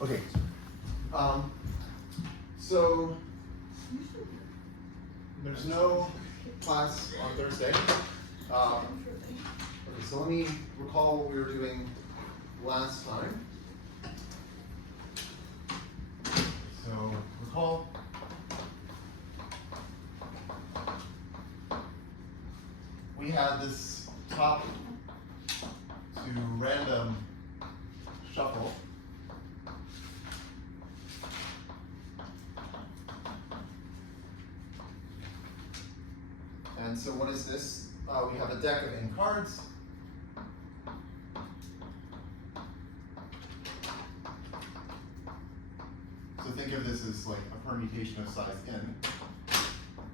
Okay. So there's no class on Thursday. Okay, so let me recall what we were doing last time. So recall. We had this top to random shuffle. And so what is this? We have a deck of n cards. So think of this as like a permutation of size n,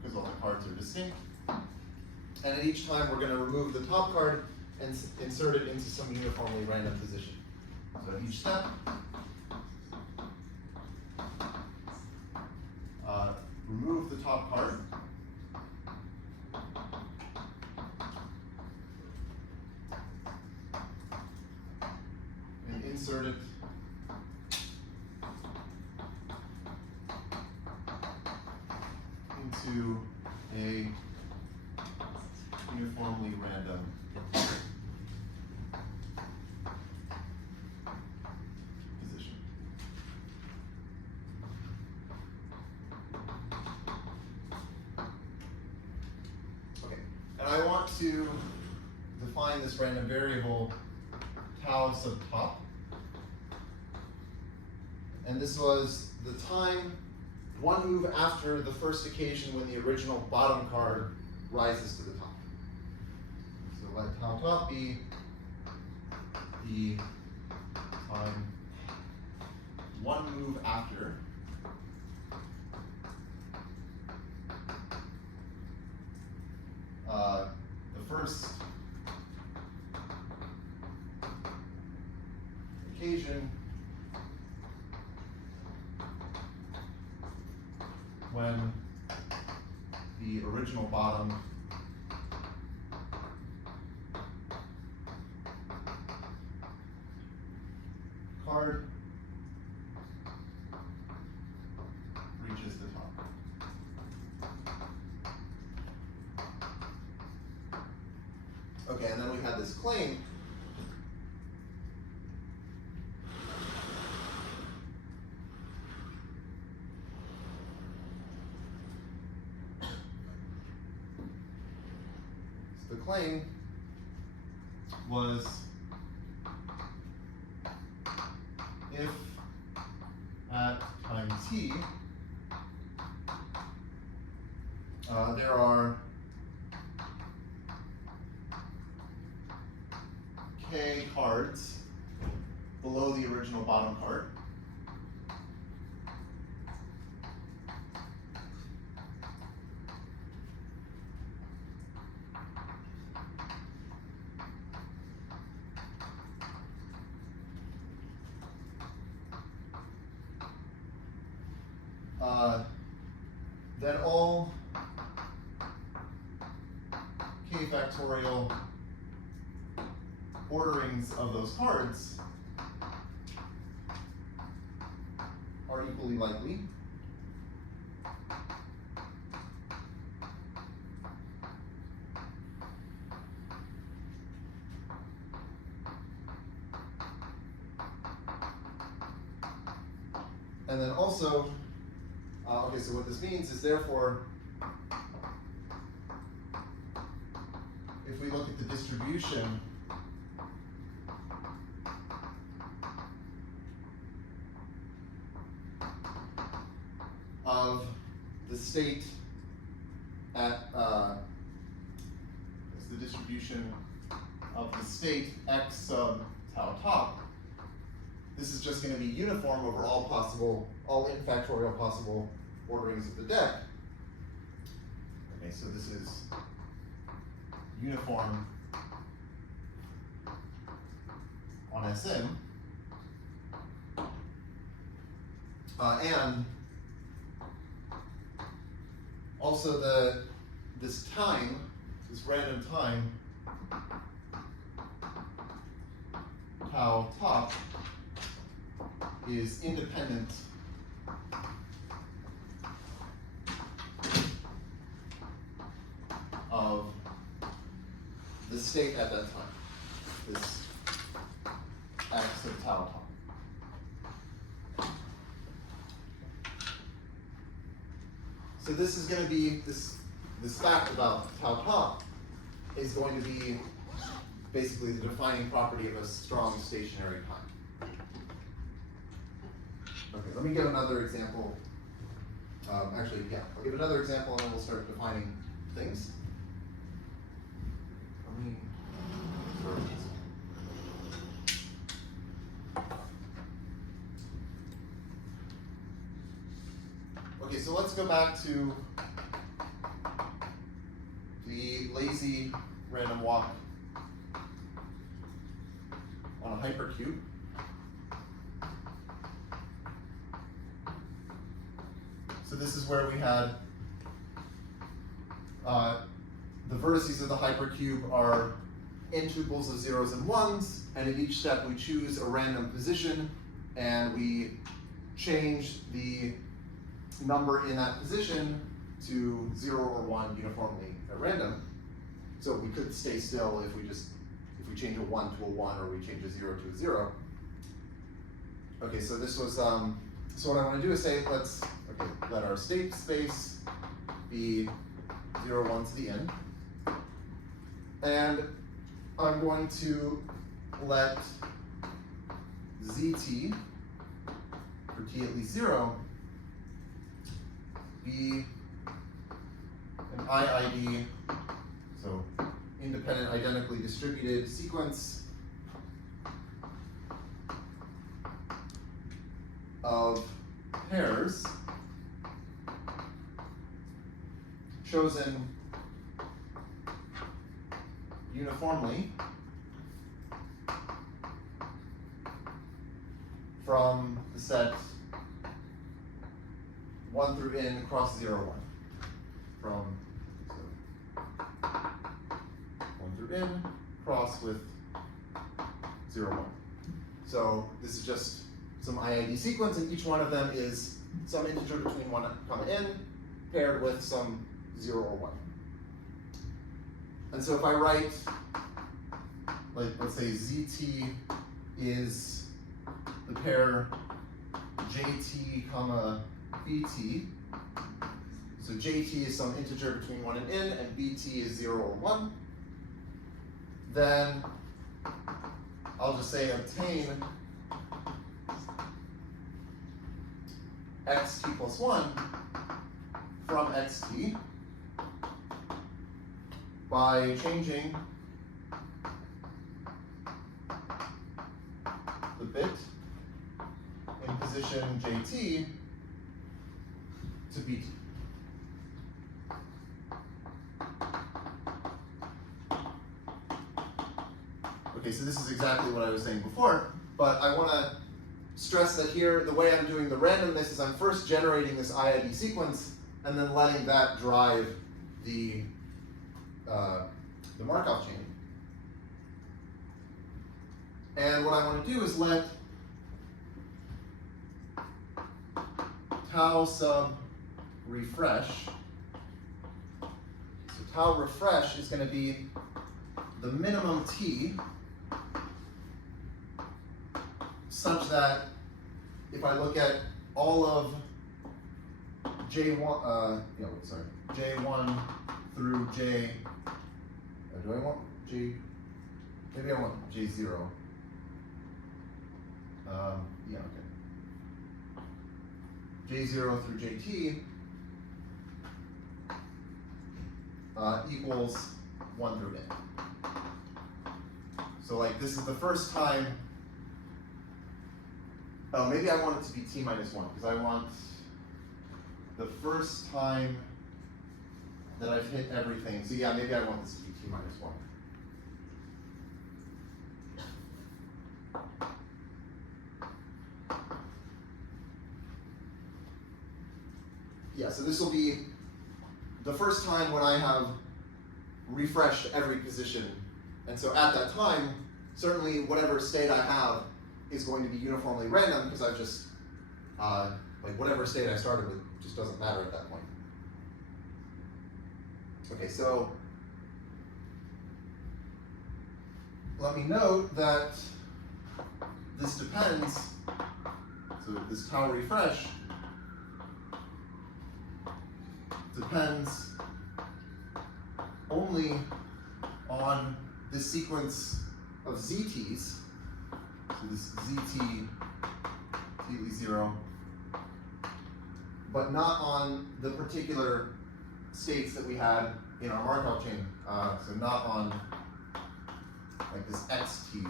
because all the cards are distinct. And at each time we're going to remove the top card and insert it into some uniformly random position. So at each step, remove the top card. And insert it into a uniformly random position. Okay, and I want to define this random variable tau sub top. And this was the time, one move after the first occasion when the original bottom card rises to the top. So let tau top be the time one move after the first occasion when the original bottom card reaches the top. Okay, and then we had this claim. The claim was if at time t there are k cards below the original bottom card, then all k factorial orderings of those cards are equally likely. And then also, okay, so what this means is therefore, if we look at the distribution of the state at, it's the distribution of the state x sub tau top, this is just going to be uniform over all n factorial possible orderings of the deck. Okay, so this is uniform on Sn. And also this time, this random time, tau top, is independent of the state at that time, this x of tau top. So this is going to be, this fact about tau top is going to be basically the defining property of a strong stationary time. Okay, let me give another example. Actually, yeah, I'll give another example and then we'll start defining things. Let me Okay, so let's go back to the lazy random walk on a hypercube. So this is where we had the vertices of the hypercube are n tuples of zeros and ones, and at each step we choose a random position and we change the number in that position to 0 or 1 uniformly at random. So we could stay still if we change a 1 to a 1 or we change a 0 to a 0. Okay, so this was, so what I want to do is say, let our state space be 0, 1 to the n. And I'm going to let zt, for t at least 0, be an IID, so independent identically distributed sequence of pairs chosen uniformly from the set 1 through n cross 0, 1. From 1 through n cross with 0, 1. So this is just some IID sequence, and each one of them is some integer between 1, n paired with some 0 or 1. And so if I write, like, let's say zt is the pair jt comma bt. So jt is some integer between 1 and n, and bt is 0 or 1. Then I'll just say obtain xt plus 1 from xt by changing the bit in position jt to bt. Okay, so this is exactly what I was saying before, but I want to stress that here, the way I'm doing the randomness is I'm first generating this IID sequence and then letting that drive the Markov chain. And what I want to do is let tau sub refresh. So tau refresh is going to be the minimum t such that if I look at all of J1, J1 through J, do I want J, maybe I want J0. Yeah, okay. J0 through JT equals 1 through n. So like this is the first time, oh, maybe I want it to be t minus 1, because I want the first time that I've hit everything. So yeah, maybe I want this to be t minus 1. Yeah, so this will be the first time when I have refreshed every position. And so at that time, certainly whatever state I have, is going to be uniformly random because I've just, like whatever state I started with just doesn't matter at that point. Okay, so let me note that this depends, so this tau refresh depends only on this sequence of ZTs, so this ZT, T0, but not on the particular states that we had in our Markov chain, so not on like this XT,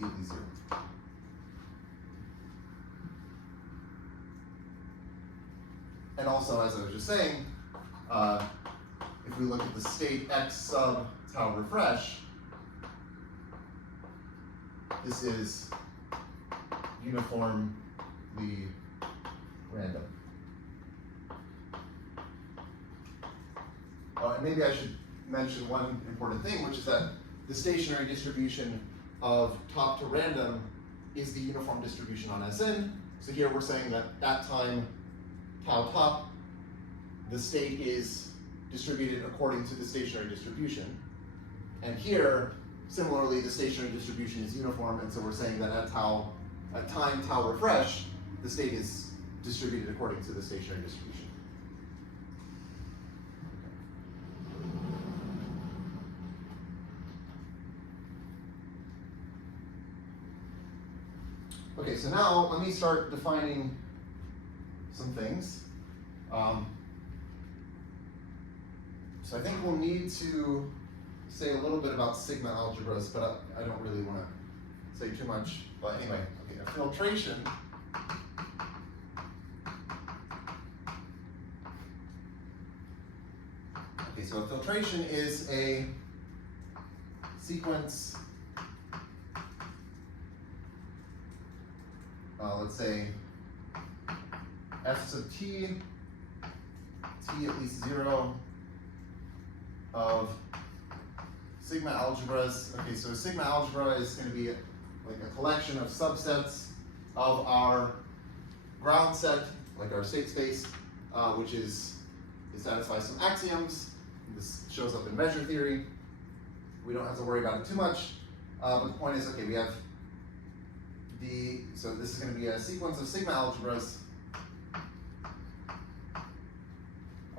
T0. And also, as I was just saying, if we look at the state X sub tau refresh, this is uniformly random. And maybe I should mention one important thing, which is that the stationary distribution of top to random is the uniform distribution on Sn. So here we're saying that at time tau top, the state is distributed according to the stationary distribution. And here, similarly, the stationary distribution is uniform, and so we're saying that at time tau refresh, the state is distributed according to the stationary distribution. Okay, so now let me start defining some things. So I think we'll need to say a little bit about sigma algebras, but I don't really want to say too much. But anyway, okay, a filtration so a filtration is a sequence, let's say f sub t, t at least 0 of sigma algebras. Okay, so a sigma algebra is going to be like a collection of subsets of our ground set, like our state space, which is, it satisfies some axioms. This shows up in measure theory. We don't have to worry about it too much. But the point is, okay, we have so this is going to be a sequence of sigma algebras. I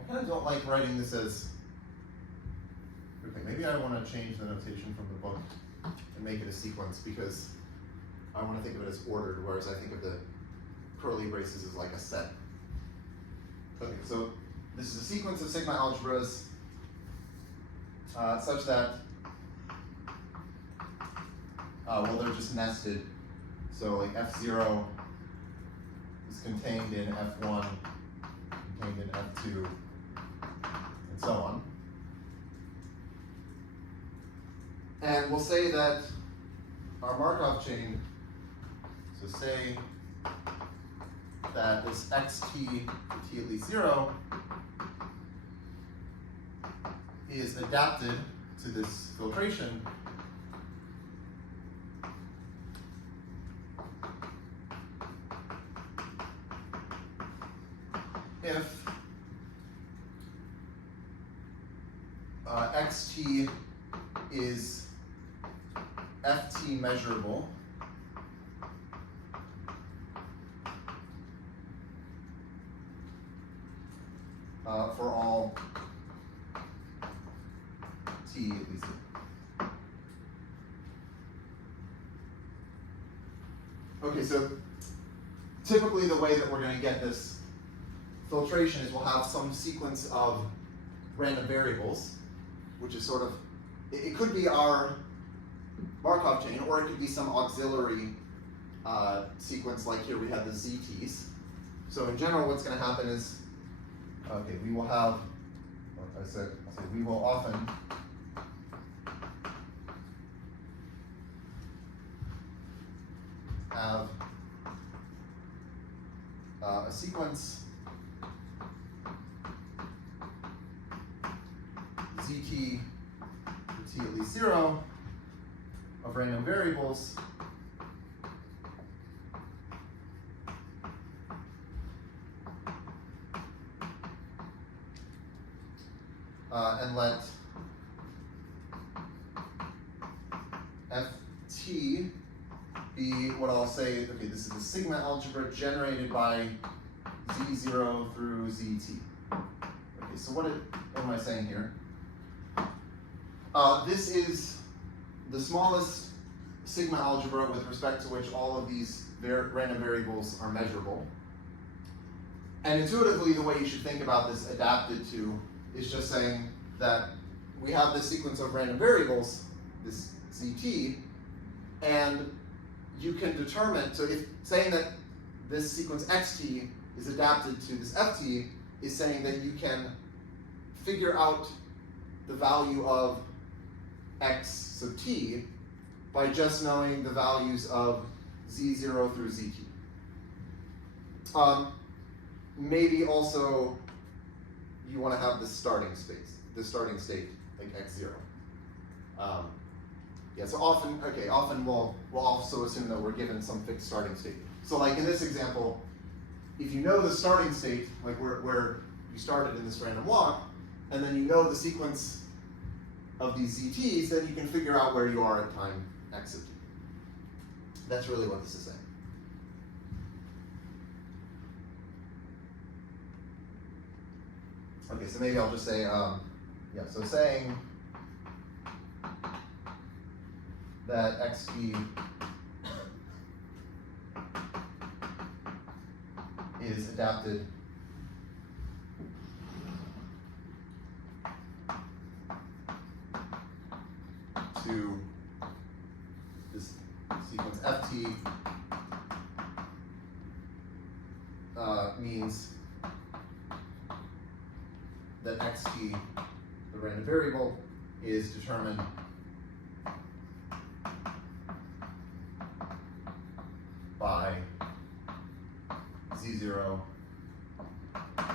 kind of don't like writing this as, okay, maybe I want to change the notation from the book and make it a sequence, because I want to think of it as ordered, whereas I think of the curly braces as like a set. Okay, so this is a sequence of sigma algebras such that, well, they're just nested. So like F0 is contained in F1, contained in F2, and so on. And we'll say that our Markov chain, so say that this xt to t at least 0 is adapted to this filtration if xt is ft measurable for all t at least. Okay, so typically the way that we're going to get this filtration is we'll have some sequence of random variables, which is sort of, it could be our Markov chain, or it could be some auxiliary sequence, like here we have the ZTs. So in general, what's going to happen is, okay, we will have, like I said, we will often have a sequence ZT to t at least 0 of random variables and let ft be what I'll say, okay, this is the sigma algebra generated by z0 through zt. Okay, so what am I saying here? This is the smallest sigma algebra with respect to which all of these random variables are measurable. And intuitively, the way you should think about this adapted to is just saying that we have this sequence of random variables, this zt, and you can determine, so if saying that this sequence xt is adapted to this ft is saying that you can figure out the value of x sub t by just knowing the values of z0 through zt. Maybe also you want to have the starting state like x0. Yeah, so often we'll also assume that we're given some fixed starting state. So like in this example, if you know the starting state, like where you started in this random walk, and then you know the sequence of these zt's, then you can figure out where you are at time x of t. That's really what this is saying. Okay, so maybe I'll just say, yeah, so saying that xt is adapted to this sequence ft means that xt, the random variable, is determined by z0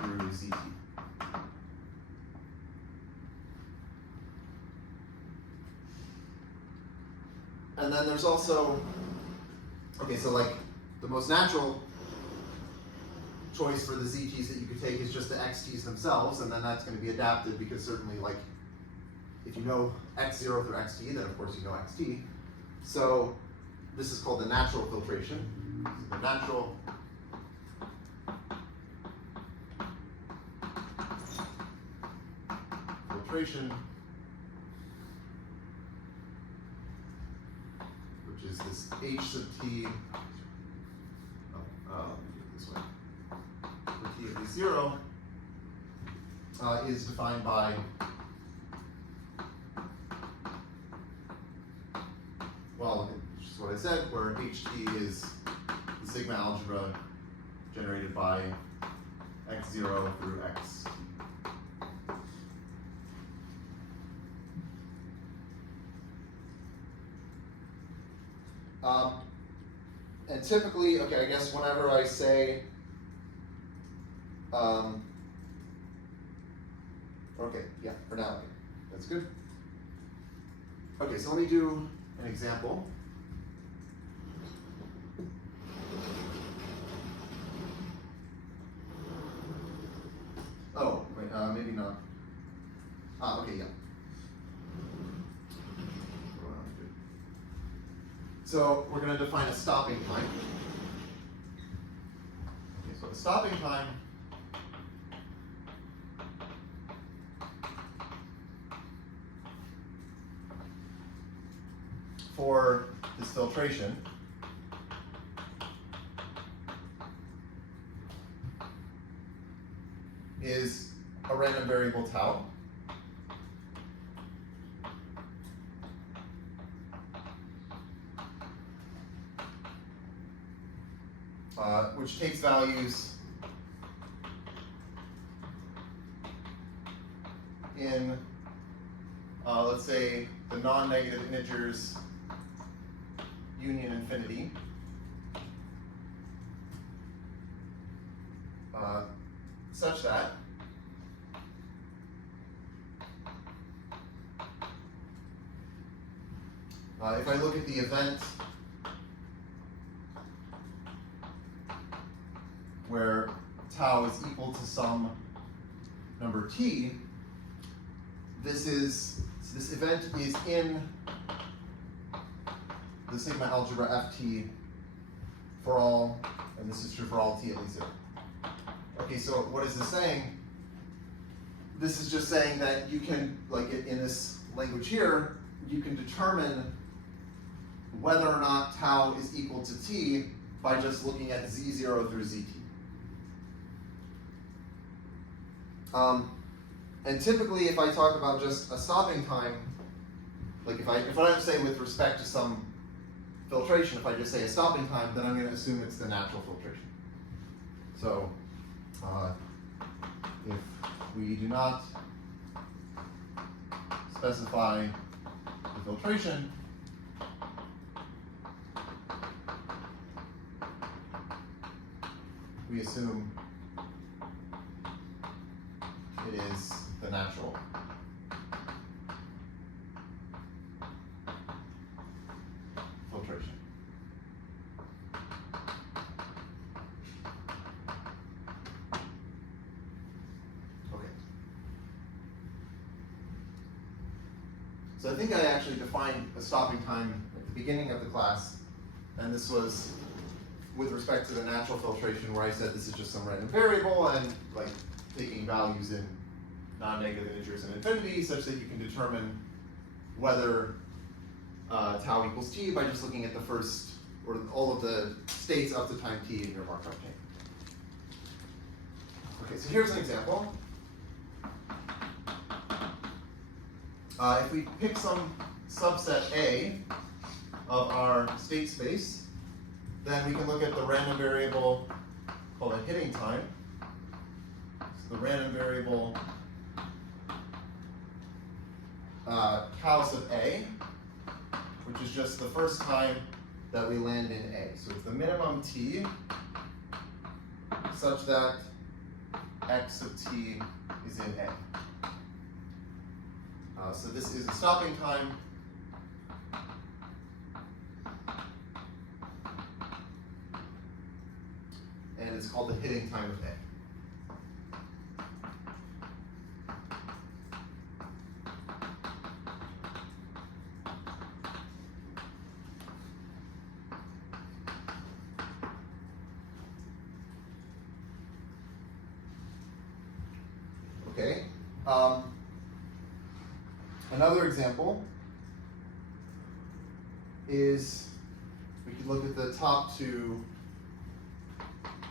through zt. And then there's also, okay, so like the most natural choice for the zt's that you could take is just the xt's themselves, and then that's going to be adapted because certainly, like, if you know x0 through xt, then of course you know xt. So this is called the natural filtration. The natural filtration, which is this h sub t, this way, for t of z0, is defined by well, which is what I said, where ht is the sigma algebra generated by x0 through x. And typically, okay, I guess whenever I say, okay, yeah, for now, okay, that's good. Okay, so let me do an example. Oh, wait, maybe not. Okay, yeah. So we're going to define a stopping time. Okay, so the stopping time for this filtration is a random variable tau. Which takes values in, let's say, the non-negative integers union infinity, such that if I look at the event where tau is equal to some number t, this event is in the sigma algebra Ft for all, and this is true for all t at least 0. Okay, so what is this saying? This is just saying that you can, like in this language here, you can determine whether or not tau is equal to t by just looking at z0 through zt. And typically, if I talk about just a stopping time, like if I don't say with respect to some filtration, if I just say a stopping time, then I'm going to assume it's the natural filtration. So if we do not specify the filtration, we assume it is the natural filtration. Okay. So I think I actually defined a stopping time at the beginning of the class, and this was with respect to the natural filtration where I said this is just some random variable and like taking values in non-negative integers and infinity such that you can determine whether tau equals t by just looking at the first, or all of the states up to time t in your Markov chain. Okay, so here's an example. If we pick some subset A of our state space, then we can look at the random variable called a hitting time. So the random variable tau sub A, which is just the first time that we land in A. So it's the minimum t such that x sub t is in A. So this is a stopping time. And it's called the hitting time of A. Okay. Another example is we could look at the top two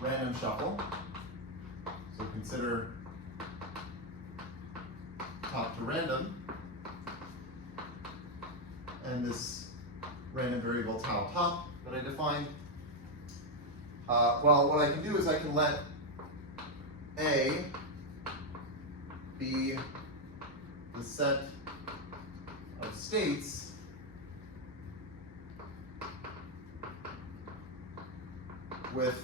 random shuffle. So consider top to random and this random variable tau top that I defined. Well, what I can do is I can let A be the set of states with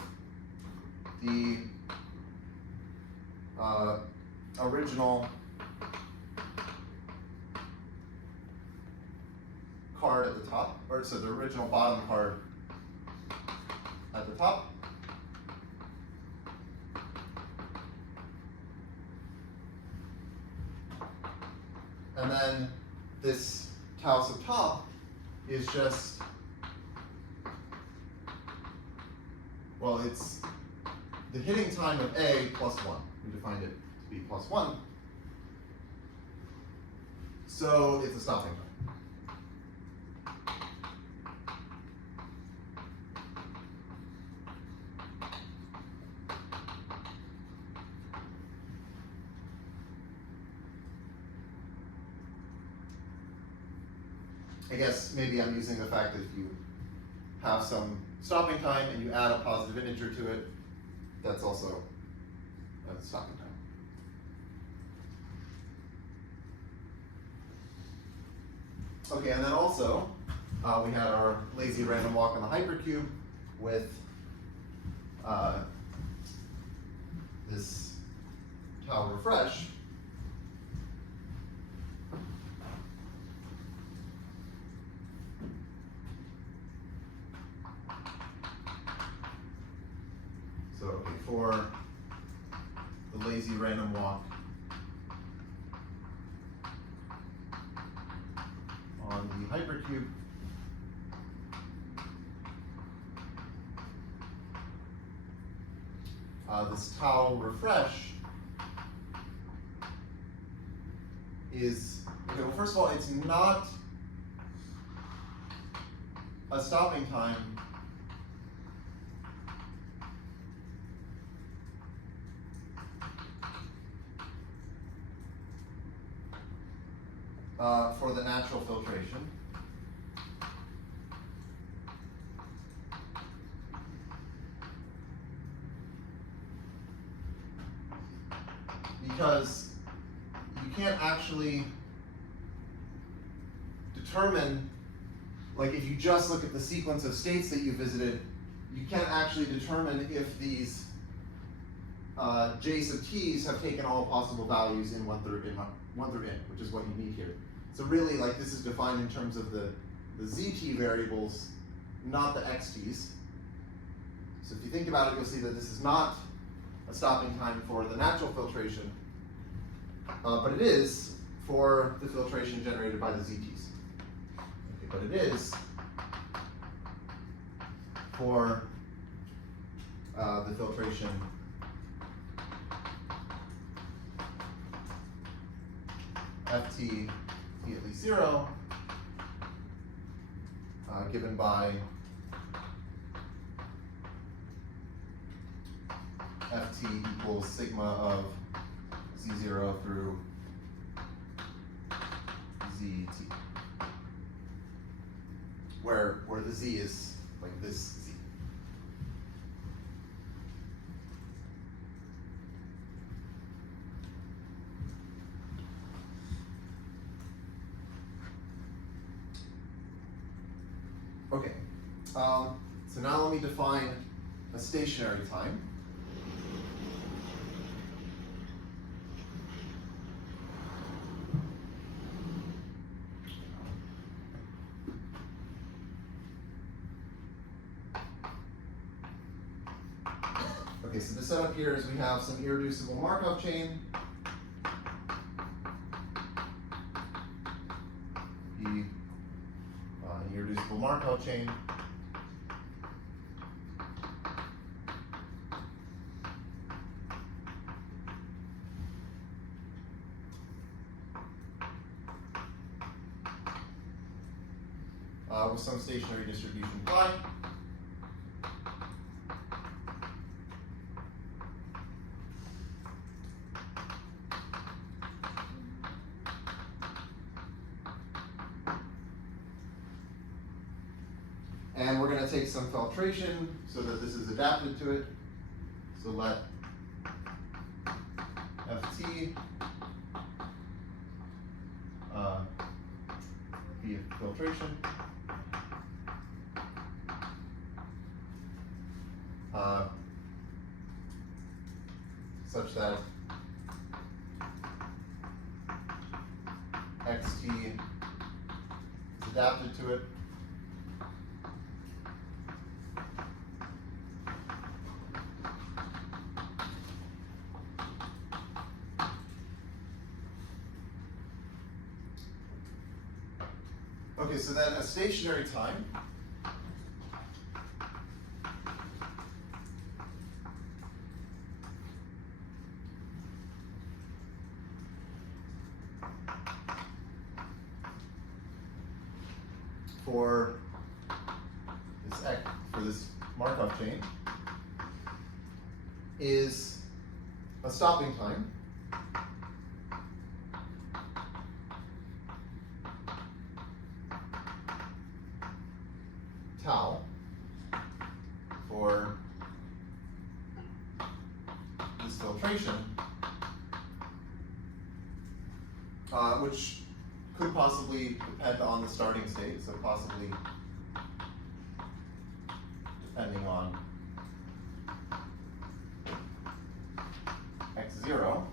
the original card at the top, or so the original bottom card at the top. And then this tau sub top is just, well, it's the hitting time of A plus 1. We defined it to be plus 1. So it's a stopping time. I guess maybe I'm using the fact that if you have some stopping time and you add a positive integer to it, that's also a stopping time. Okay, and then also we had our lazy random walk on the hypercube with this tau refresh. So okay, for the lazy random walk hypercube. This tau refresh is, okay, well, first of all, it's not a stopping time for the natural filtration. Because you can't actually determine, like if you just look at the sequence of states that you visited, you can't actually determine if these j sub t's have taken all possible values in one third in, which is what you need here. So really, like, this is defined in terms of the zt variables, not the xt's. So if you think about it, you'll see that this is not a stopping time for the natural filtration, but it is for the filtration generated by the zt's. Okay, but it is for the filtration ft t at least 0, given by ft equals sigma of z0 through zt, where the z is like this z. Okay, so now let me define a stationary time. Okay, so the setup here is we have some irreducible Markov chain. An irreducible Markov chain. With some stationary distribution pi. And we're going to take some filtration so that this is adapted to it. So let ft be a filtration. Such that xt is adapted to it. Okay, so then a stationary time for this Markov chain is a stopping time tau for this filtration, which could possibly depend on the starting state, so possibly depending on x0,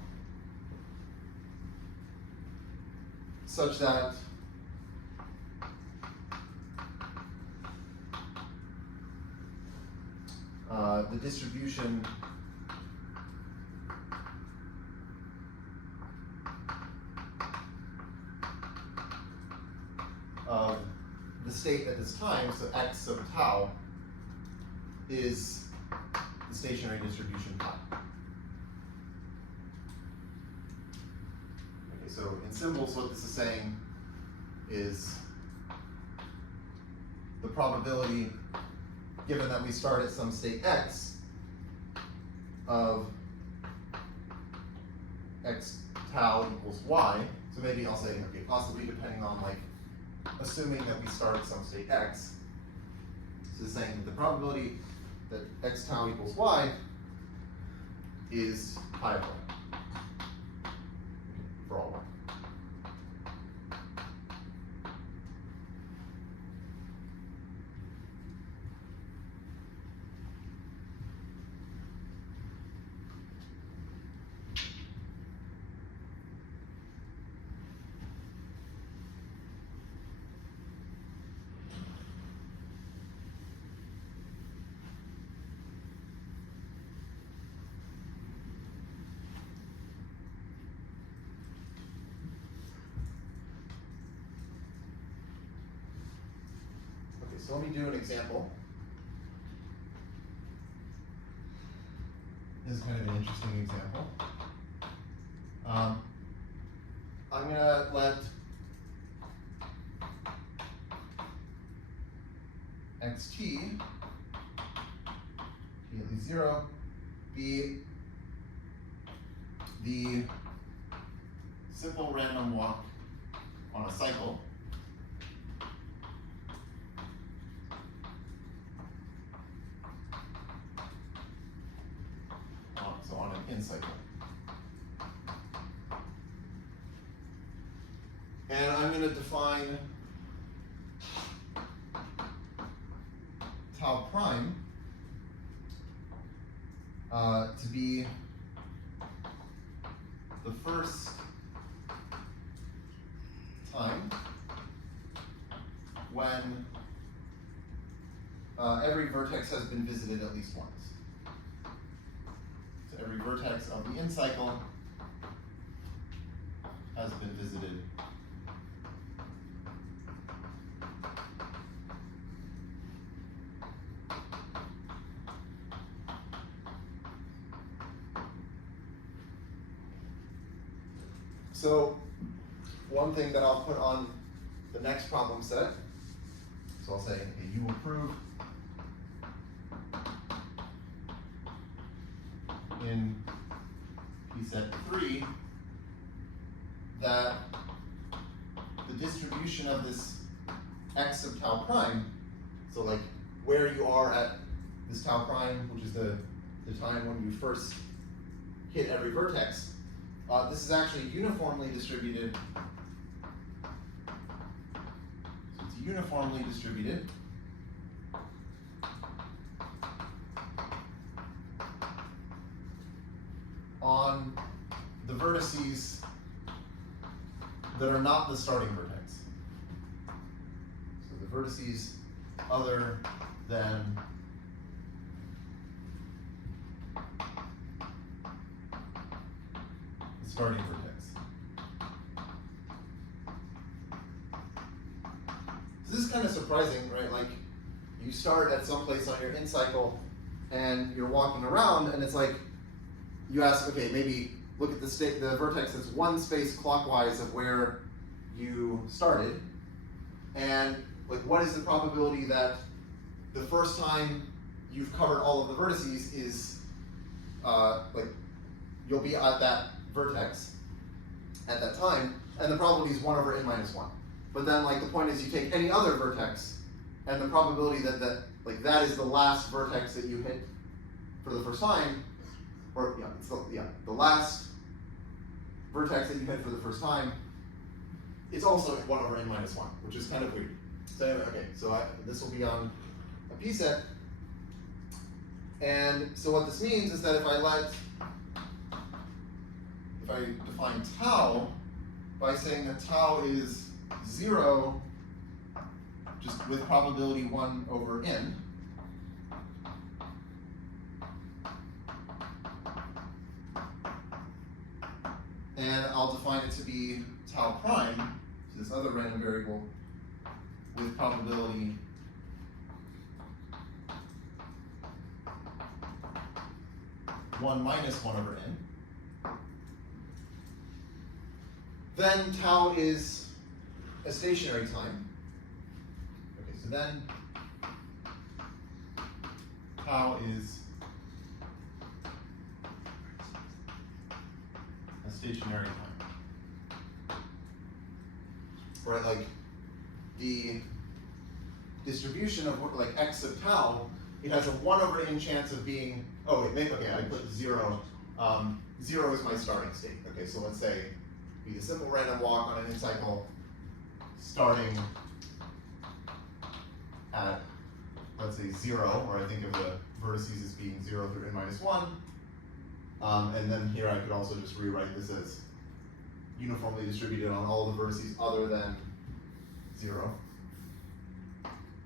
such that the distribution of the state at this time, so x sub tau, is the stationary distribution pi. Okay, so in symbols, what this is saying is the probability, given that we start at some state x, of x tau equals y. So maybe I'll say, okay, possibly depending on, like, assuming that we start at some state x. So it's saying that the probability that x tau equals y is pi of y for all y. So let me do an example. This is kind of an interesting example. I'm going to let xt, t at least 0, be the simple random walk on a cycle. So on an in-cycle. And I'm going to define tau prime to be the first time when every vertex has been visited at least once. So every vertex of the in-cycle has been visited So one thing that I'll put on the next problem set, so I'll say, okay, you will prove in P set 3 that the distribution of this x sub tau prime, so like where you are at this tau prime, which is the time when you first hit every vertex, this is actually uniformly distributed. So it's uniformly distributed on the vertices that are not the starting vertex. So the vertices other than the starting vertex. So this is kind of surprising, right? Like you start at some place on your in-cycle and you're walking around and it's like, you ask, okay, maybe look at the vertex that's one space clockwise of where you started, and like what is the probability that the first time you've covered all of the vertices is like you'll be at that vertex at that time, and the probability is 1 over n minus 1. But then like the point is you take any other vertex, and the probability that that is the last vertex that you hit for the first time, or yeah, it's the last vertex that you hit for the first time, it's also 1 over n minus 1, which is kind of weird. So anyway, okay, so this will be on a P set. And so what this means is that if I define tau by saying that tau is 0, just with probability 1 over n, and I'll define it to be tau prime, so this other random variable, with with probability (1 minus 1 over n), then tau is a stationary time. Okay, so then tau is a stationary time. Right, like the distribution of like x of tau, it has a 1 over n chance of being, oh wait, maybe, okay, I put 0. 0 is my starting state. Okay, so let's say be the simple random walk on an n-cycle starting at, let's say 0, or I think of the vertices as being 0 through n minus 1. And then here I could also just rewrite this as uniformly distributed on all the vertices other than 0.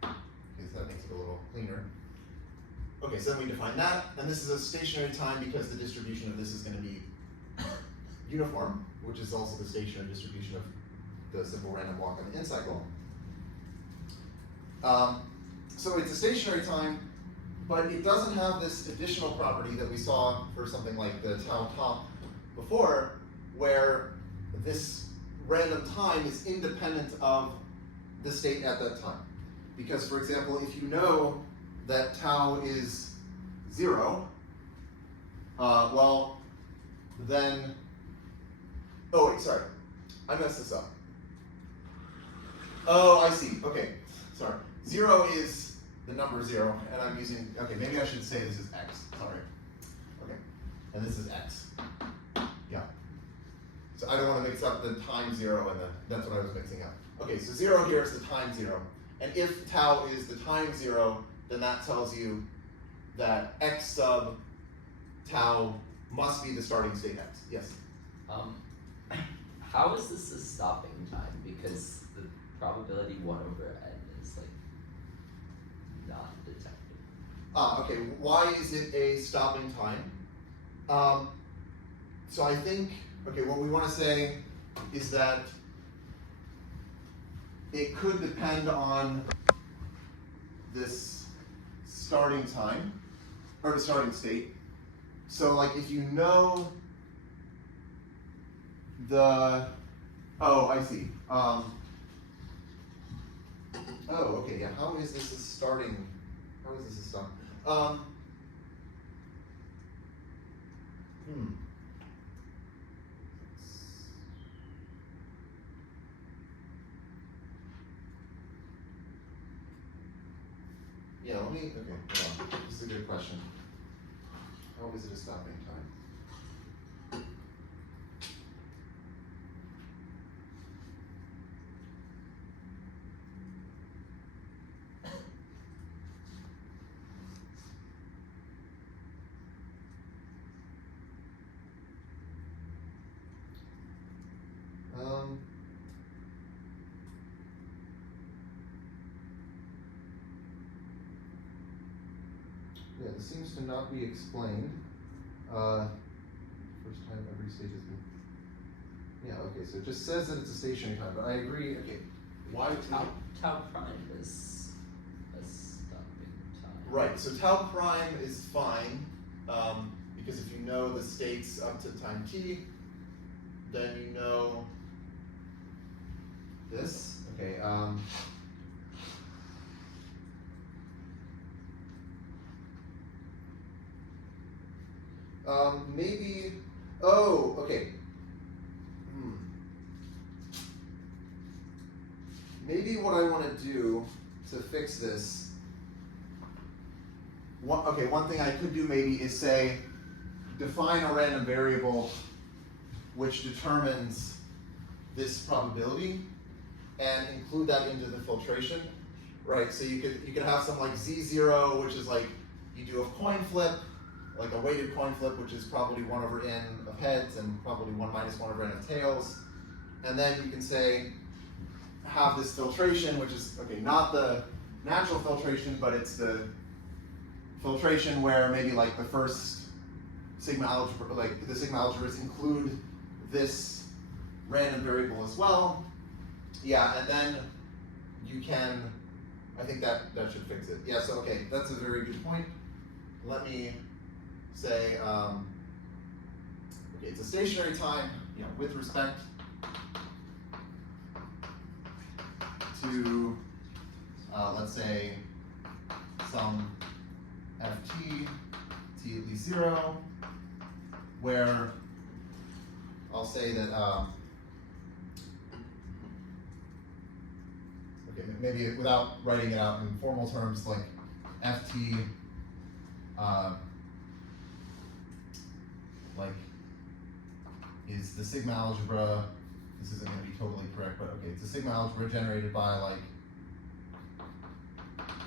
Okay, so that makes it a little cleaner. Okay, so then we define that, and this is a stationary time because the distribution of this is going to be uniform, which is also the stationary distribution of the simple random walk on the n-cycle. So it's a stationary time, but it doesn't have this additional property that we saw for something like the tau top before, where this random time is independent of the state at that time. Because, for example, if you know that tau is 0, well, then, oh wait, sorry, I messed this up. Oh, I see, okay, sorry. 0 is the number 0, and I'm using, okay, maybe I should say this is x, sorry. Okay, and this is x, yeah. So I don't want to mix up the time 0 and that's what I was mixing up. Okay, so 0 here is the time 0, and if tau is the time 0, then that tells you that x sub tau must be the starting state x. Yes? How is this a stopping time? Because the probability 1 over n is like non-detected. Okay, why is it a stopping time? So I think, okay, what we want to say is that it could depend on this starting time, or the starting state. So like if you know the, oh, I see. Oh, okay, yeah, how is this a starting, how is this a stop? Yeah, let me, okay, hold on. This is a good question. How is it a stopping time? Yeah, this seems to not be explained. First time every stage has been. Yeah, okay, so it just says that it's a stationary time, but I agree. Okay, why Tau prime is a stopping time. Right, so tau prime is fine, because if you know the states up to time t, then you know this. Okay, maybe, oh, okay. Maybe what I want to do to fix this, one thing I could do maybe is say, define a random variable which determines this probability and include that into the filtration, right? So you could have some like z0, which is like, you do a coin flip, like a weighted coin flip, which is probably 1 over n of heads and probably 1 minus 1 over n of tails. And then you can say, have this filtration, which is, okay, not the natural filtration, but it's the filtration where maybe like the first sigma algebra, like the sigma algebras include this random variable as well. Yeah, and then you can, I think that should fix it. Yeah, so okay, that's a very good point. Let me say, okay, it's a stationary time, you know, with respect to, let's say, some ft, t at least 0, where I'll say that, okay, maybe without writing it out in formal terms, like ft, like, is the sigma algebra, this isn't going to be totally correct, but okay, it's a sigma algebra generated by like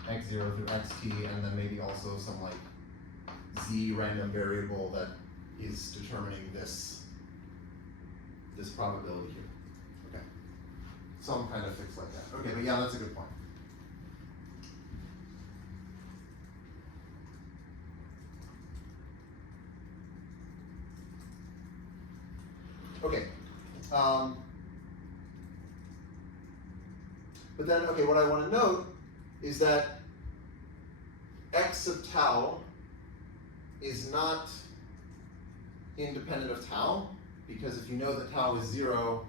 x0 through xt, and then maybe also some like z random variable that is determining this probability here. Okay, some kind of fix like that. Okay, but yeah, that's a good point. Okay. But then, okay, what I want to note is that x of tau is not independent of tau, because if you know that tau is 0,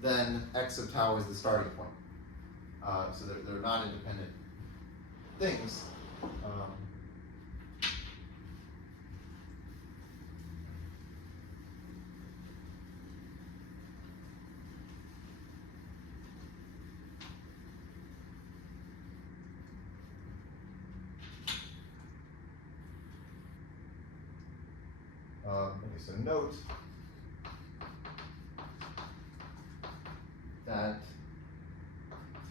then x of tau is the starting point. So they're not independent things. Okay, so note that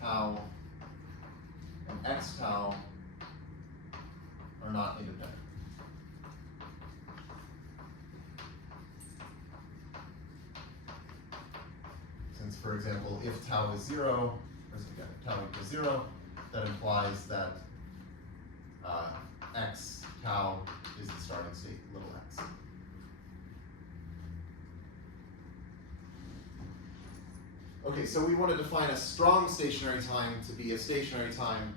tau and x tau are not independent. Since, for example, if tau is 0, or again, if tau equals 0, that implies that x tau is the starting state, little x. Okay, so we want to define a strong stationary time to be a stationary time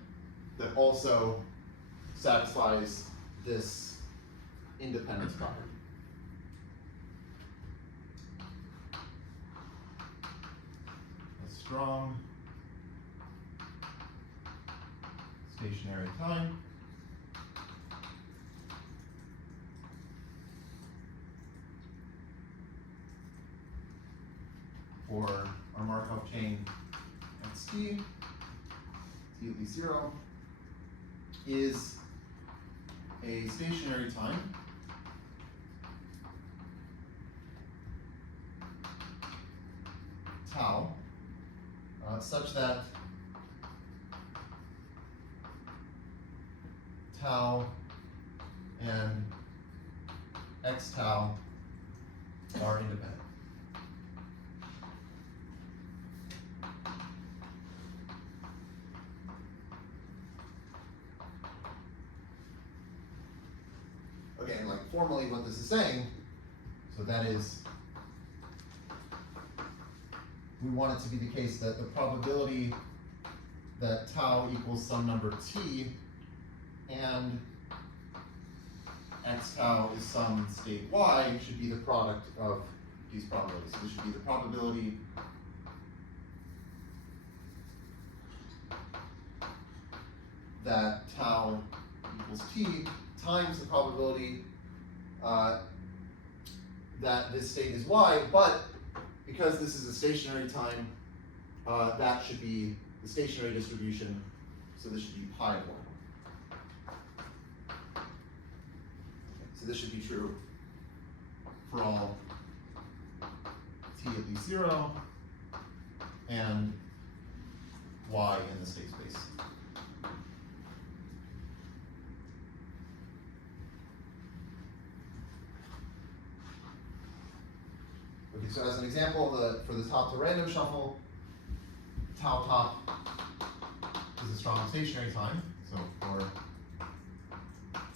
that also satisfies this independence property. A strong stationary time for our Markov chain xt, t at least 0, is a stationary time tau such that tau and x tau are independent. Okay, and like formally what this is saying, so that is, we want it to be the case that the probability that tau equals some number t and x tau is some state y should be the product of these probabilities. So this should be the probability that tau equals t times the probability that this state is y, but because this is a stationary time, that should be the stationary distribution, so this should be pi of 1. So this should be true for all t at least 0 and y in the state space. Okay, so as an example, for the top to random shuffle, tau top is a strong stationary time. So for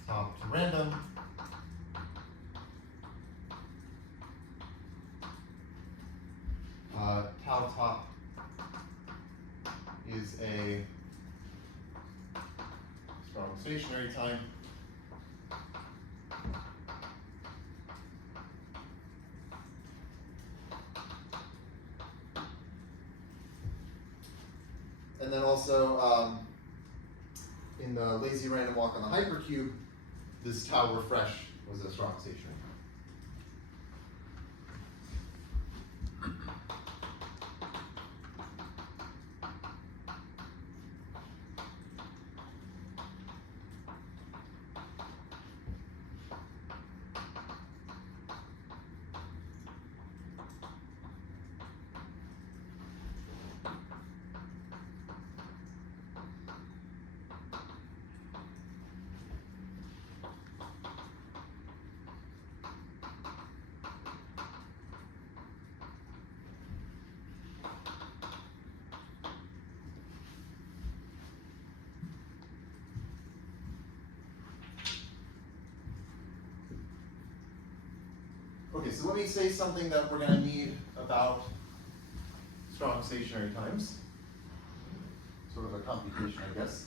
top to random, tau top is a a strong stationary time. And then also, in the lazy random walk on the hypercube, this tau refresh was a strong stationary time. Okay, so let me say something that we're going to need about strong stationary times. Sort of a computation, I guess.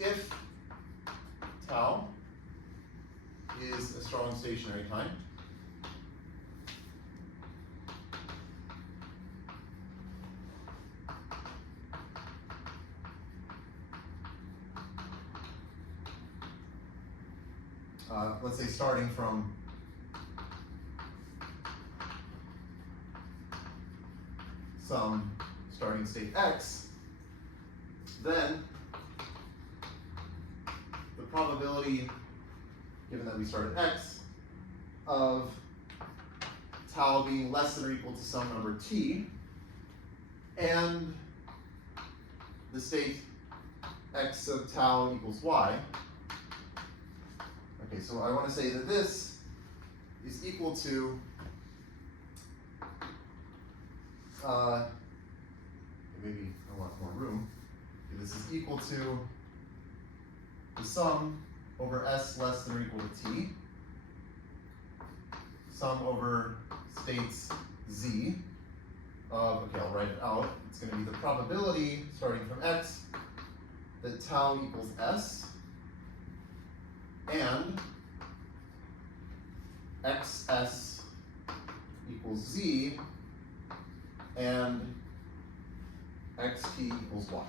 If tau is a strong stationary time, let's say starting from some starting state x, then the probability, given that we start at x, of tau being less than or equal to some number t, and the state x of tau equals y. Okay, so I want to say that this is equal to maybe I want more room. Okay, this is equal to the sum over s less than or equal to t, sum over states z of, okay, I'll write it out. It's going to be the probability starting from x that tau equals s, and xs equals z, and xt equals y.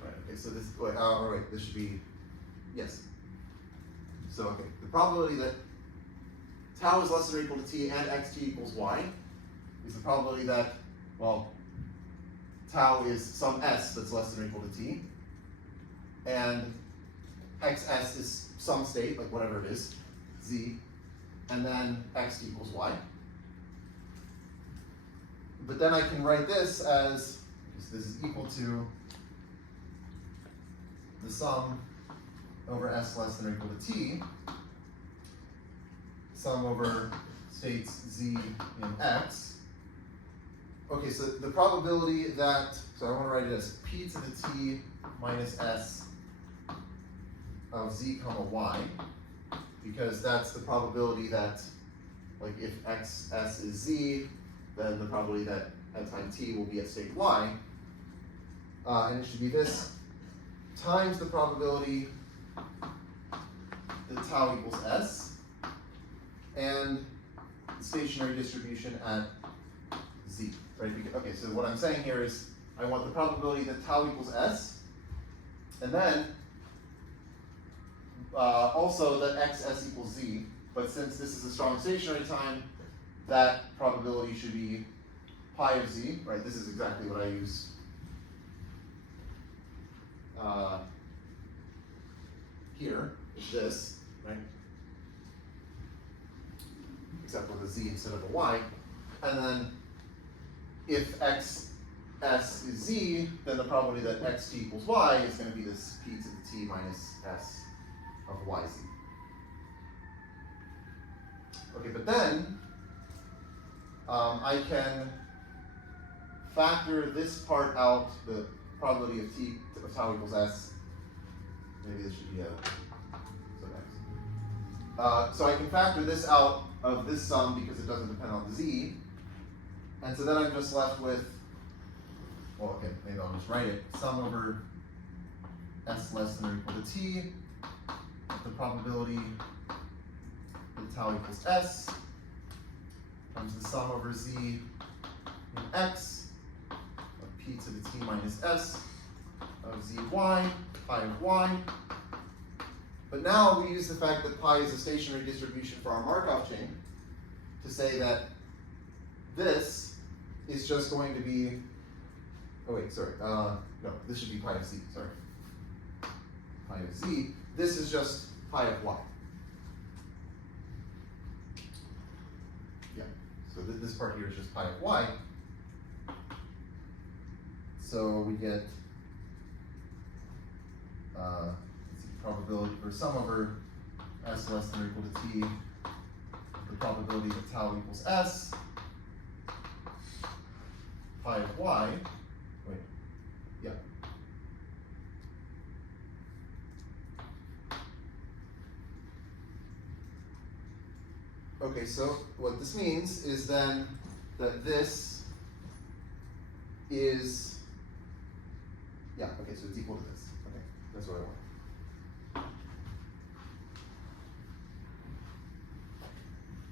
Right, okay, so this, all right, this should be, yes. So, okay, the probability that tau is less than or equal to t and xt equals y is the probability that, well, tau is some s that's less than or equal to t, and xs is some state, like whatever it is, z, and then x equals y. But then I can write this as, so this is equal to the sum over s less than or equal to t, sum over states z in x. Okay, so the probability that, so I want to write it as p to the t minus s of z comma y, because that's the probability that, like, if xs is z, then the probability that at time t will be at state y, and it should be this times the probability that tau equals s, and the stationary distribution at z, right? Because, okay, so what I'm saying here is I want the probability that tau equals s, and then also that xs equals z, but since this is a strong stationary time, that probability should be pi of z, right? This is exactly what I use here, is this, right? Except with a z instead of a y. And then if xs is z, then the probability that xt equals y is going to be this p to the t minus s of yz. Okay, but then I can factor this part out, the probability of t of tau equals s. Maybe this should be so I can factor this out of this sum because it doesn't depend on the z. And so then I'm just left with, well, okay, maybe I'll just write it. Sum over s less than or equal to t, with the probability that tau equals s, times the sum over z in x of p to the t minus s of zy, pi of y. But now we use the fact that pi is a stationary distribution for our Markov chain to say that this is just going to be, oh wait, sorry, no, this should be pi of z, sorry. Pi of z, this is just pi of y. Yeah, so this part here is just pi of y. So we get probability for sum over s less than or equal to t, the probability that tau equals s, pi of y, wait, yeah. Okay, so what this means is then that this is, yeah, okay, so it's equal to this. Okay, that's what I want.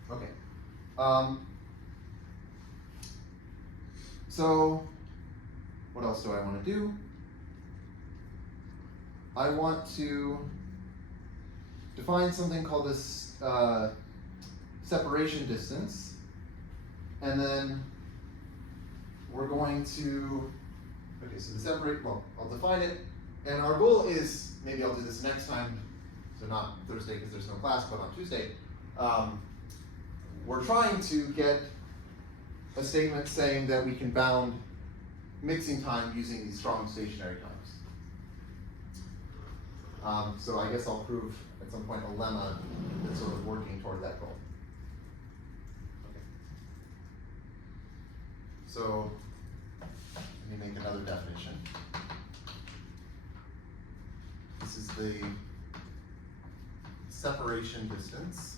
Okay. So what else do I want to do? I want to define something called this separation distance, and then we're going to, okay, so the separate, well, I'll define it, and our goal is, maybe I'll do this next time, so not Thursday because there's no class, but on Tuesday. We're trying to get a statement saying that we can bound mixing time using these strong stationary times. So I guess I'll prove at some point a lemma that's sort of working toward that goal. Okay. So let me make another definition. This is the separation distance.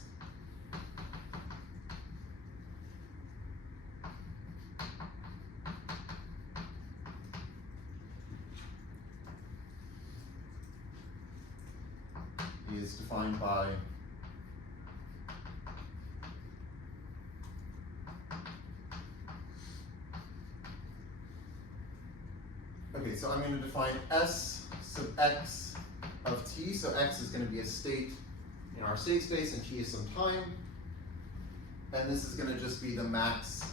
Is defined by okay, so I'm going to define s sub x of t. So x is going to be a state in our state space and t is some time. And this is going to just be the max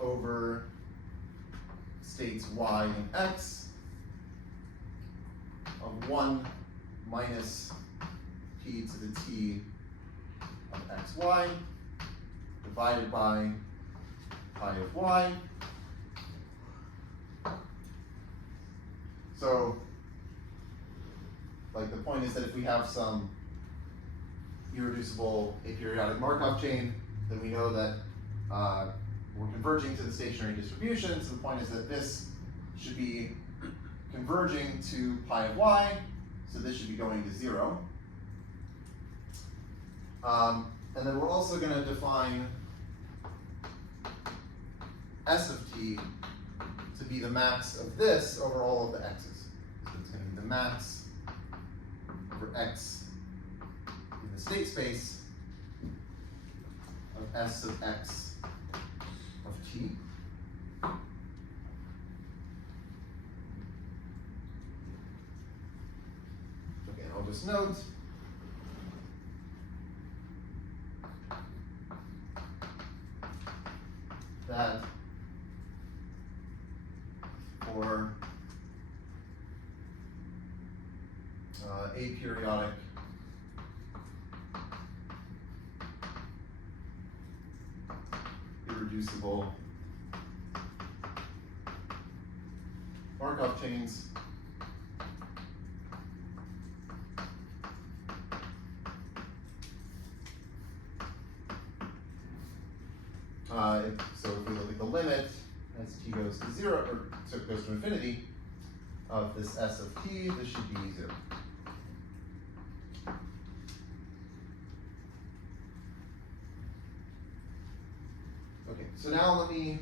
over states y and x of 1 minus p to the t of xy divided by pi of y. So, like, the point is that if we have some irreducible aperiodic Markov chain, then we know that we're converging to the stationary distribution. So the point is that this should be converging to pi of y. So this should be going to 0. And then we're also going to define s of t to be the max of this over all of the x's. So it's going to be the max over x in the state space of s of x of t. continuous nodes. That for aperiodic irreducible Markov chains so if we look at the limit as t goes to 0, or so it goes to infinity, of this S of t, this should be 0. Okay, so now let me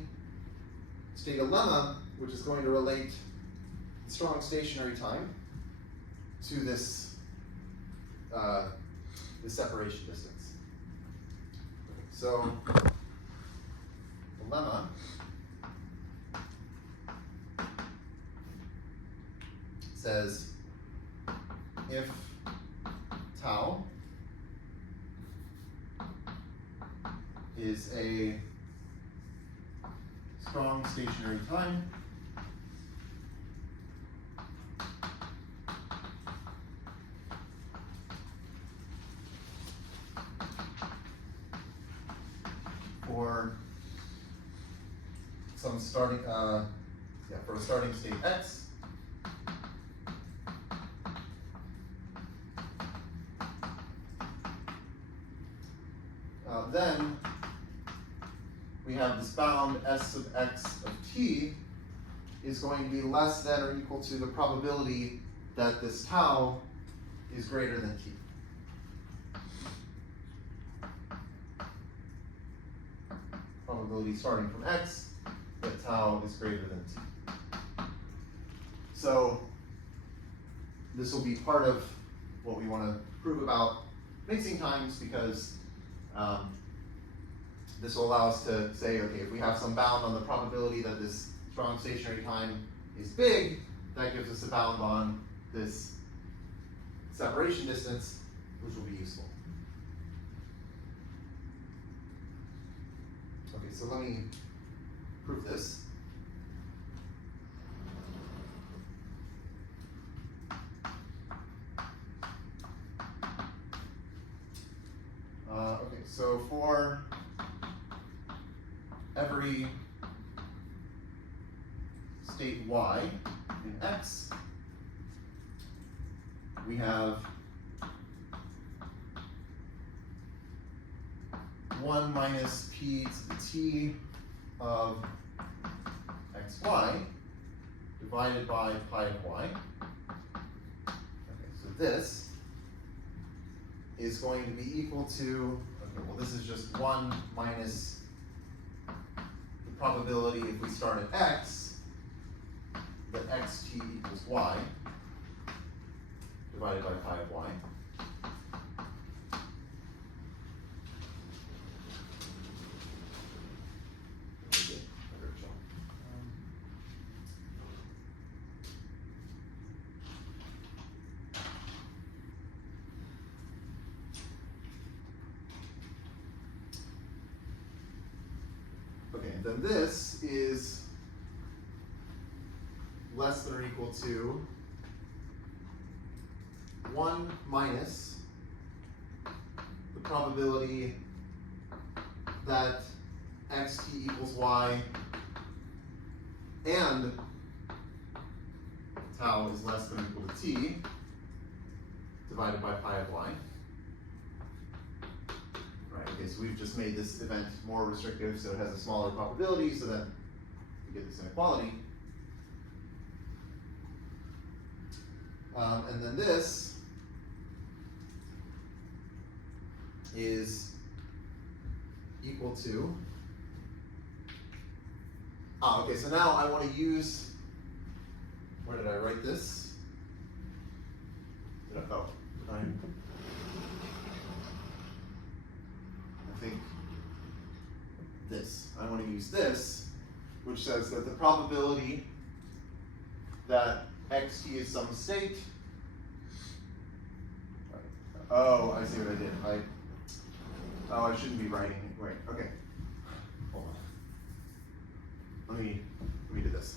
state a lemma which is going to relate the strong stationary time to this the separation distance. So the lemma says if tau is a strong stationary time, for some starting, for a starting state x, then we have this bound S of x of t is going to be less than or equal to the probability that this tau is greater than t. Probability starting from x that tau is greater than t. So this will be part of what we want to prove about mixing times, because this will allow us to say, okay, if we have some bound on the probability that this strong stationary time is big, that gives us a bound on this separation distance, which will be useful. Okay, so let me prove this. Okay, so for every state y in x, we have 1 minus p to the t of xy divided by pi of y. Okay, so this is going to be equal to, okay, well, this is just 1 minus the probability if we start at x, that xt equals y, divided by pi of y. Okay, and then this is less than or equal to 1 minus the probability that xt equals y and tau is less than or equal to t divided by pi of y. Right, okay, so we've just made this event more restrictive, so it has a smaller probability, so that we get this inequality. And then this is equal to, okay, so now I want to use, where did I write this? Oh, I think this. I want to use this, which says that the probability that xt is some state Oh, I see what I did. I shouldn't be writing it. Wait, okay. Hold on. Let me do this.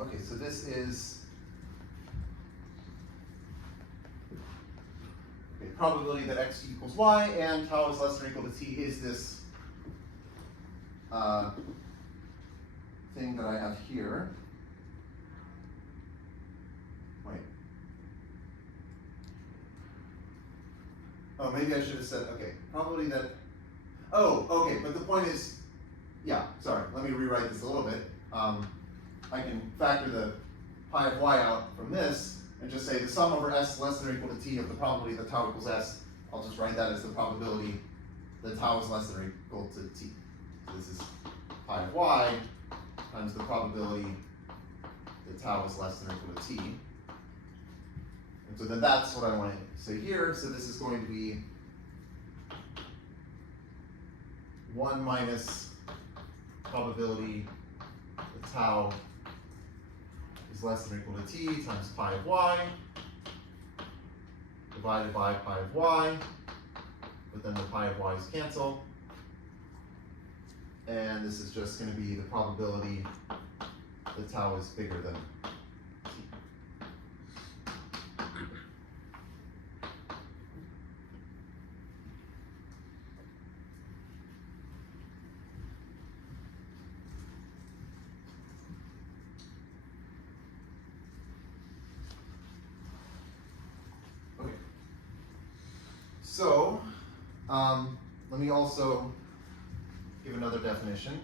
Okay, so this is probability that x equals y and tau is less than or equal to t is this thing that I have here. Wait. Oh, maybe I should have said, okay, probability that, oh, okay, but the point is, yeah, sorry, let me rewrite this a little bit. I can factor the pi of y out from this and just say the sum over s less than or equal to t of the probability that tau equals s. I'll just write that as the probability that tau is less than or equal to t. So this is pi of y times the probability that tau is less than or equal to t. And so then that's what I want to say here. So this is going to be 1 minus probability that tau is less than or equal to t times pi of y divided by pi of y, but then the pi of y's cancel. And this is just going to be the probability that tau is bigger than t. So, let me also give another definition.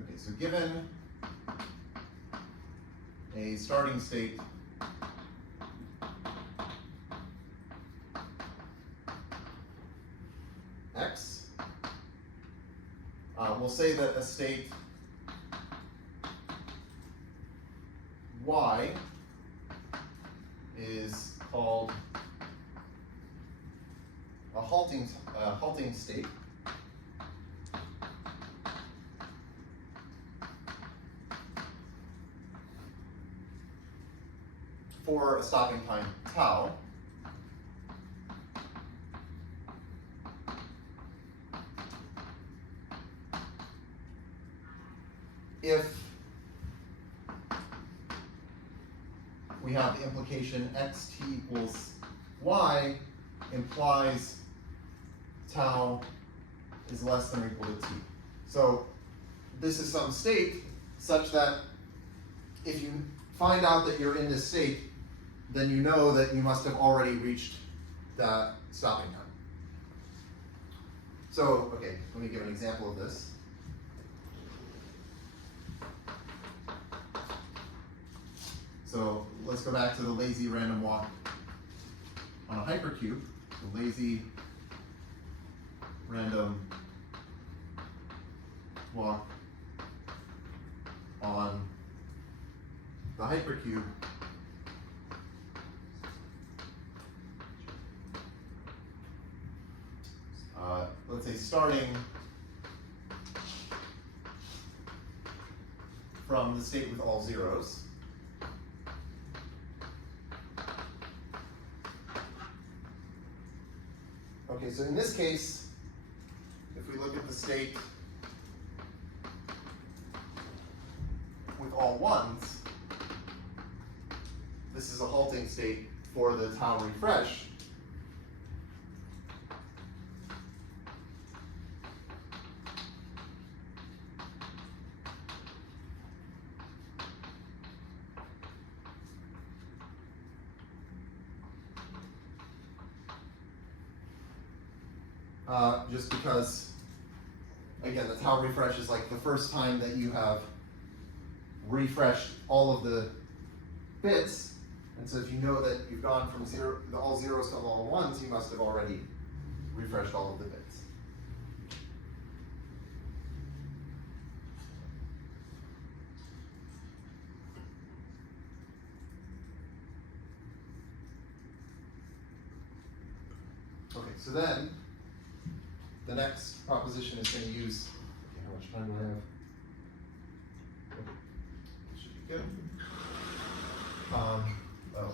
Okay, so given a starting state x, we'll say that a state y is called a halting state. For a stopping time tau. If we have the implication xt equals y implies tau is less than or equal to t. So this is some state such that if you find out that you're in this state, then you know that you must have already reached that stopping time. So, okay, let me give an example of this. So let's go back to the lazy random walk on a hypercube. So lazy random walk on the hypercube. Let's say starting from the state with all zeros. Okay, so in this case, if we look at the state with all ones, this is a halting state for the tau refresh. just because, again, the tau refresh is like the first time that you have refreshed all of the bits, and so if you know that you've gone from all zeros to all ones, you must have already refreshed all of the bits. Okay, so then the next proposition is going to use, okay, how much time do I have? Okay, should be good. Oh. Okay.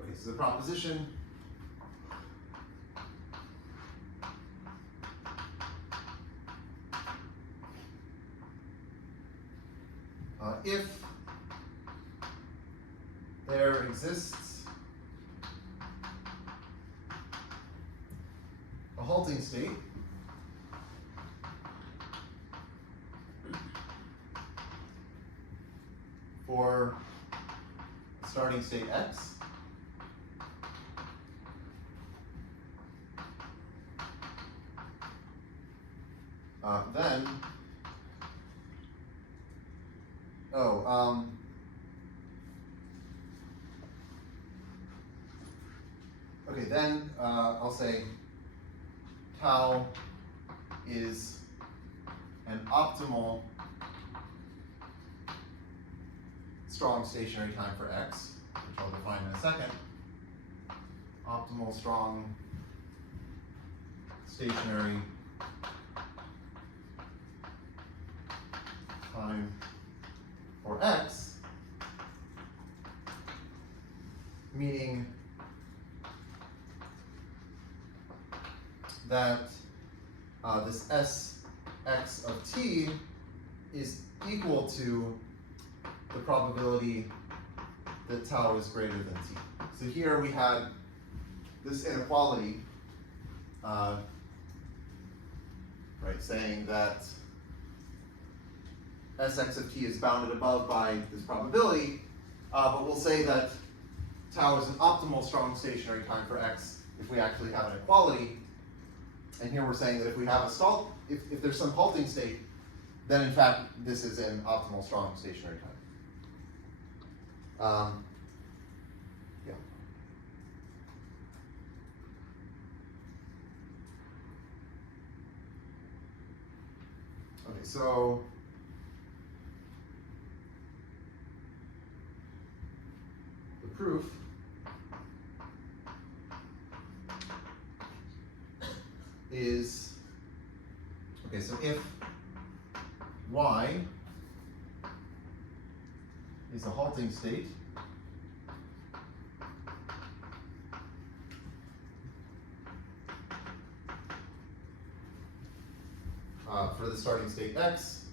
Okay, so the proposition if there exists a halting state for starting state x, then, okay, then I'll say tau is an optimal strong stationary time for x, which I'll define in a second. Optimal strong stationary time for x, meaning that this Sx of t is equal to the probability that tau is greater than t. So here we had this inequality, right, saying that Sx of t is bounded above by this probability, but we'll say that tau is an optimal strong stationary time for x if we actually have an equality. And here we're saying that if we have a if there's some halting state, then in fact this is an optimal strong stationary time. Yeah. Okay, so the proof is, okay, so if y is a halting state, for the starting state x,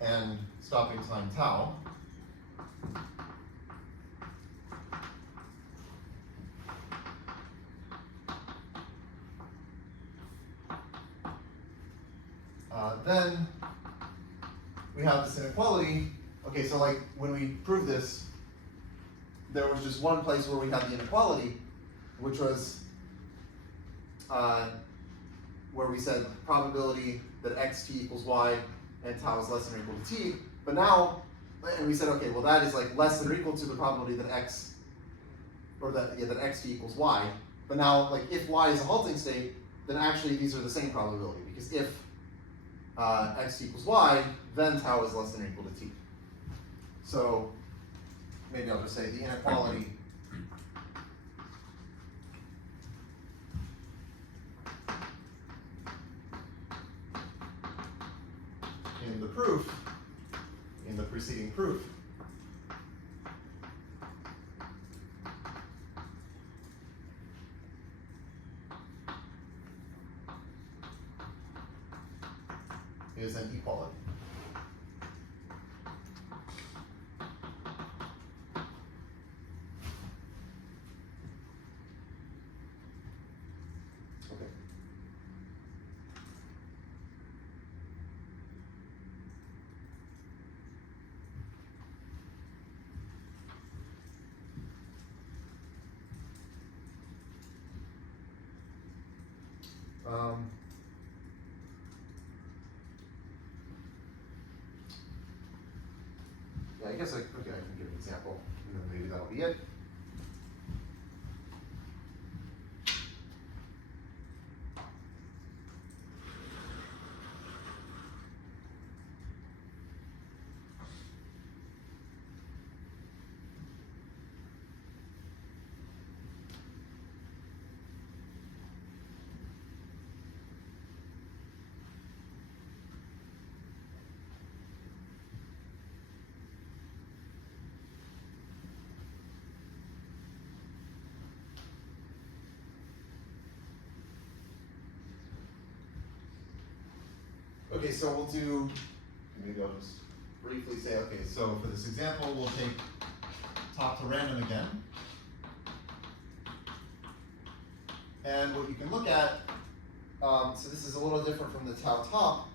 and stopping time tau, then we have this inequality. Okay, so like when we proved this, there was just one place where we had the inequality, which was where we said probability that xt equals y and tau is less than or equal to t. But now, and we said, okay, well that is like less than or equal to the probability that x, or that xt equals y. But now, like if y is a halting state, then actually these are the same probability, because if x equals y, then tau is less than or equal to t. So maybe I'll just say the inequality in the proof in the preceding proof. Is an equality. Okay. Yeah, I guess I can give an example, and then maybe that'll be it. Okay, so we'll do, maybe I'll just briefly say, okay, so for this example, we'll take top to random again. And what you can look at, so this is a little different from the tau top.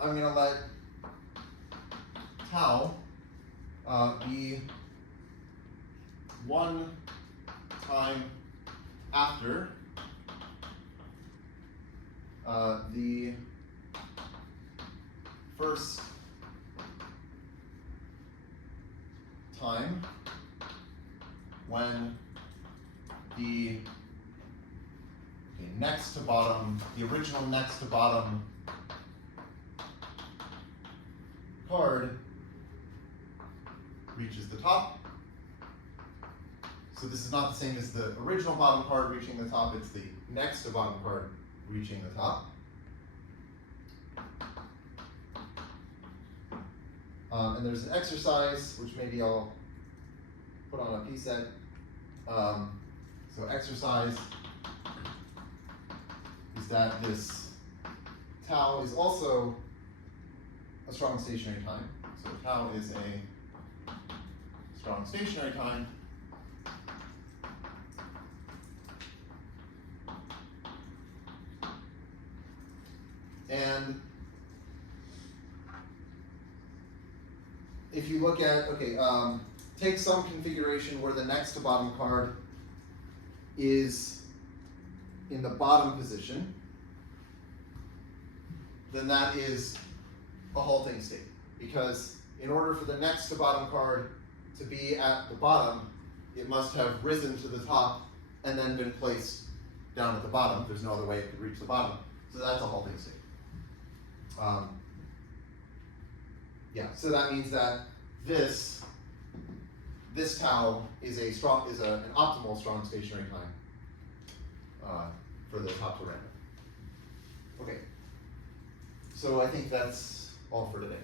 I'm gonna let tau be one time after the first time when the next to bottom, the original next to bottom card reaches the top. So this is not the same as the original bottom card reaching the top, it's the next to bottom card reaching the top. And there's an exercise, which maybe I'll put on a p-set. So exercise is that this tau is also a strong stationary time. So tau is a strong stationary time. And if you look at, okay, take some configuration where the next to bottom card is in the bottom position, then that is a halting state. Because in order for the next to bottom card to be at the bottom, it must have risen to the top and then been placed down at the bottom. There's no other way it could reach the bottom. So that's a halting state. Yeah, so that means that this tau is an optimal strong stationary time for the top to random. Okay, so I think that's all for today.